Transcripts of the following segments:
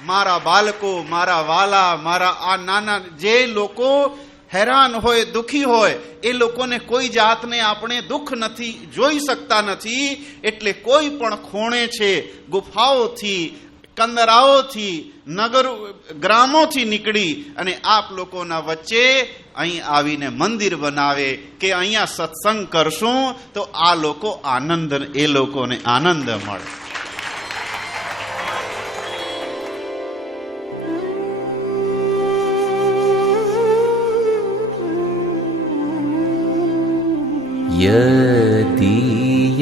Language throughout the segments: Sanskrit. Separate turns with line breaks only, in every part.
મારા બાળકો, મારા વાલા, મારા આ નાના, જે લોકો હેરાન હોય, દુખી હોય, એ લોકોને કોઈ જાતને આપણે દુઃખ નથી, જોઈ શકતા નથી, એટલે કોઈ પણ ખૂણે છે, ગુફાઓથી, કંદરાઓથી, નગર, ગ્રામોથી નીકળી અને આપ લોકોના વચ્ચે અહીં આવીને મંદિર બનાવે કે અહીંયા સત્સંગ કરશું, તો આ લોકો આનંદ, એ લોકોને આનંદ મળે.
यदीयसम्यक्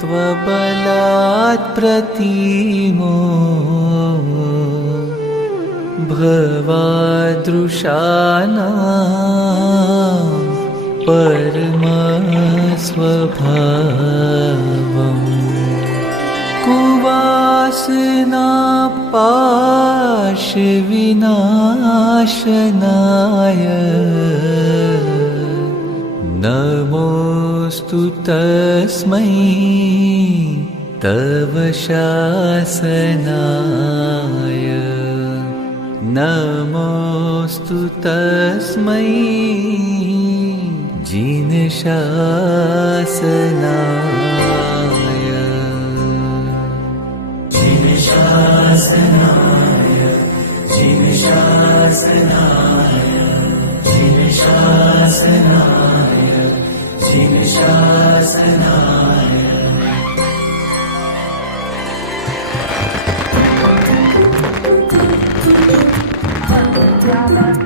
त्वबलात् प्रतीमो भवादृशाना परमस्वभावम् कुवासना पाशविनाशनाय नमोऽस्तु तस्मै तव शासनाय। नमोऽस्तु तस्मै जिनशासनाय ശാസനായ Yeah.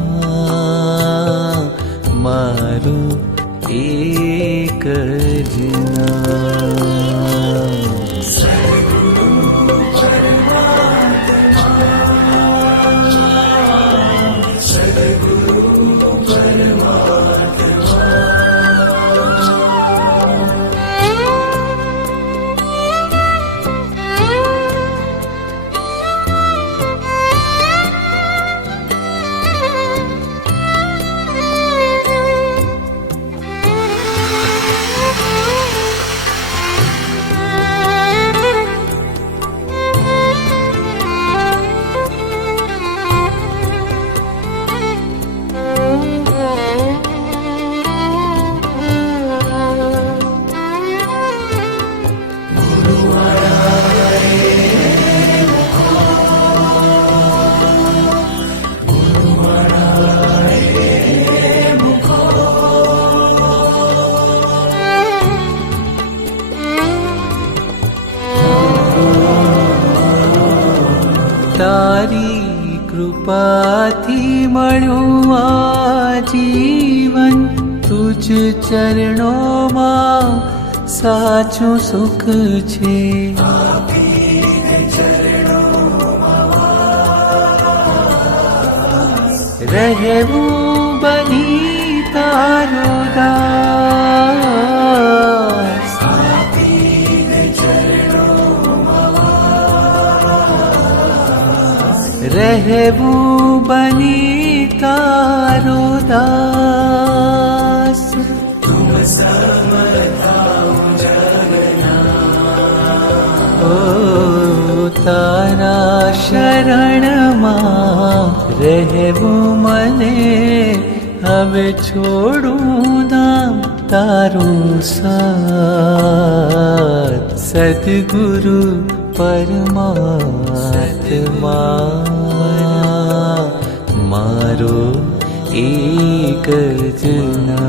जना તારી કૃપાથી મળ્યું આ જીવન. તુજ ચરણોમાં સાચું સુખ છે. રહેવું बारु दास ओ तारा शरणमा रहु मने हवे छोडू नाम छोडु दा सद्गुरु परमात्मा। मारो एक जना